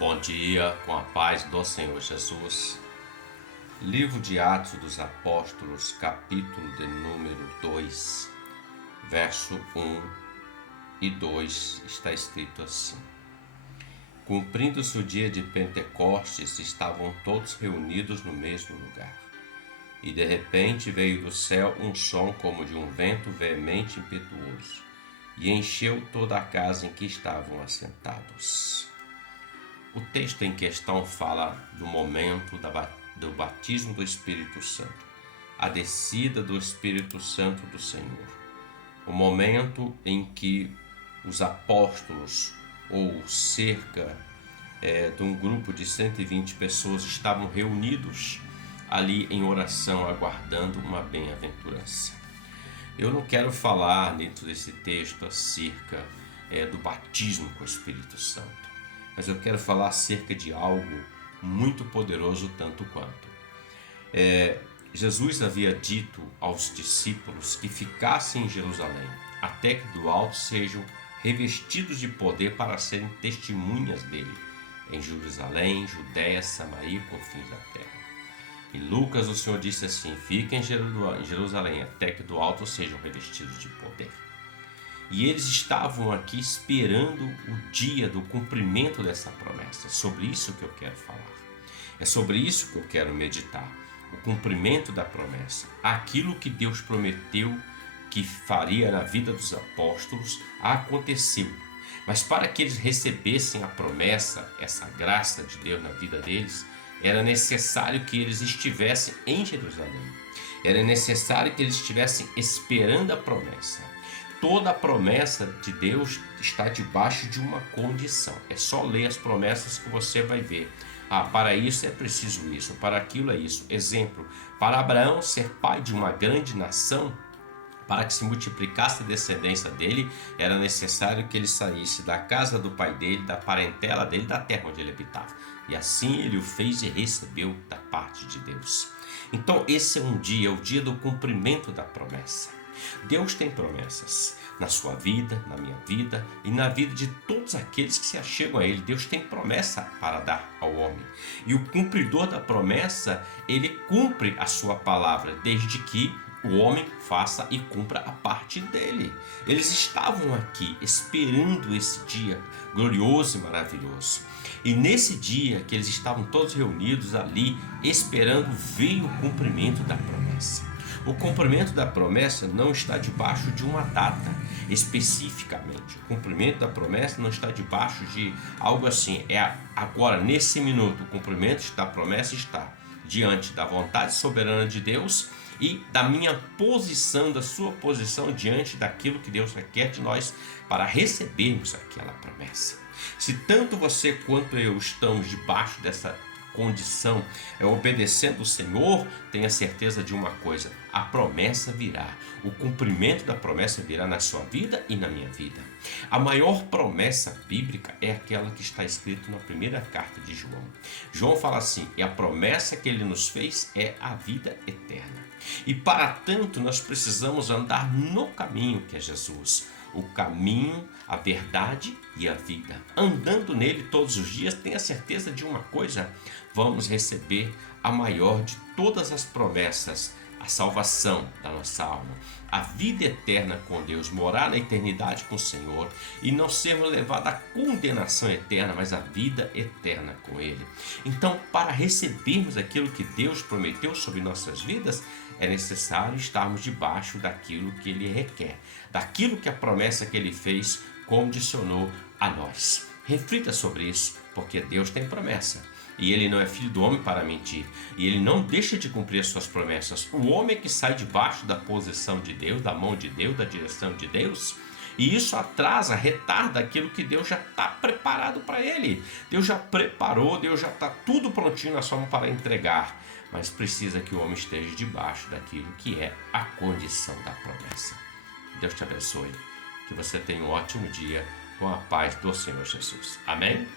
Bom dia, com a paz do Senhor Jesus. Livro de Atos dos Apóstolos, capítulo de número 2, verso 1 e 2, está escrito assim: Cumprindo-se o dia de Pentecostes, estavam todos reunidos no mesmo lugar. E de repente veio do céu um som como de um vento veemente e impetuoso, e encheu toda a casa em que estavam assentados. O texto em questão fala do momento do batismo do Espírito Santo, a descida do Espírito Santo do Senhor, o momento em que os apóstolos, ou cerca de um grupo de 120 pessoas, estavam reunidos ali em oração, aguardando uma bem-aventurança. Eu não quero falar dentro desse texto acerca do batismo com o Espírito Santo, mas eu quero falar acerca de algo muito poderoso tanto quanto. Jesus havia dito aos discípulos que ficassem em Jerusalém, até que do alto sejam revestidos de poder para serem testemunhas dele, em Jerusalém, Judéia, Samaria e confins da terra. Em Lucas, o Senhor disse assim: fiquem em Jerusalém, até que do alto sejam revestidos de poder. E eles estavam aqui esperando o dia do cumprimento dessa promessa. É sobre isso que eu quero falar. É sobre isso que eu quero meditar. O cumprimento da promessa. Aquilo que Deus prometeu que faria na vida dos apóstolos aconteceu. Mas para que eles recebessem a promessa, essa graça de Deus na vida deles, era necessário que eles estivessem em Jerusalém. Era necessário que eles estivessem esperando a promessa. Toda a promessa de Deus está debaixo de uma condição. É só ler as promessas que você vai ver. Para isso é preciso isso, para aquilo é isso. Exemplo, para Abraão ser pai de uma grande nação, para que se multiplicasse a descendência dele, era necessário que ele saísse da casa do pai dele, da parentela dele, da terra onde ele habitava. E assim ele o fez e recebeu da parte de Deus. Então esse é um dia, o dia do cumprimento da promessa. Deus tem promessas na sua vida, na minha vida e na vida de todos aqueles que se achegam a Ele. Deus tem promessa para dar ao homem. E o cumpridor da promessa, ele cumpre a sua palavra, desde que o homem faça e cumpra a parte dele. Eles estavam aqui esperando esse dia glorioso e maravilhoso. E nesse dia que eles estavam todos reunidos ali esperando, veio o cumprimento da promessa. O cumprimento da promessa não está debaixo de uma data especificamente. O cumprimento da promessa não está debaixo de algo assim. É agora, nesse minuto, o cumprimento da promessa está diante da vontade soberana de Deus e da minha posição, da sua posição diante daquilo que Deus requer de nós para recebermos aquela promessa. Se tanto você quanto eu estamos debaixo dessa condição, obedecendo o Senhor, tenha certeza de uma coisa: a promessa virá, o cumprimento da promessa virá na sua vida e na minha vida. A maior promessa bíblica é aquela que está escrita na primeira carta de João. João fala assim: e a promessa que ele nos fez é a vida eterna. E para tanto nós precisamos andar no caminho que é Jesus. O caminho, a verdade e a vida. Andando nele todos os dias, tenha certeza de uma coisa: vamos receber a maior de todas as promessas, a salvação da nossa alma, a vida eterna com Deus, morar na eternidade com o Senhor e não sermos levados à condenação eterna, mas à vida eterna com Ele. Então, para recebermos aquilo que Deus prometeu sobre nossas vidas, é necessário estarmos debaixo daquilo que Ele requer, daquilo que a promessa que Ele fez condicionou a nós. Reflita sobre isso, porque Deus tem promessa. E Ele não é filho do homem para mentir. E Ele não deixa de cumprir as suas promessas. O homem é que sai debaixo da posição de Deus, da mão de Deus, da direção de Deus. E isso atrasa, retarda aquilo que Deus já está preparado para ele. Deus já preparou, Deus já está tudo prontinho na sua mão para entregar. Mas precisa que o homem esteja debaixo daquilo que é a condição da promessa. Deus te abençoe. Que você tenha um ótimo dia com a paz do Senhor Jesus. Amém?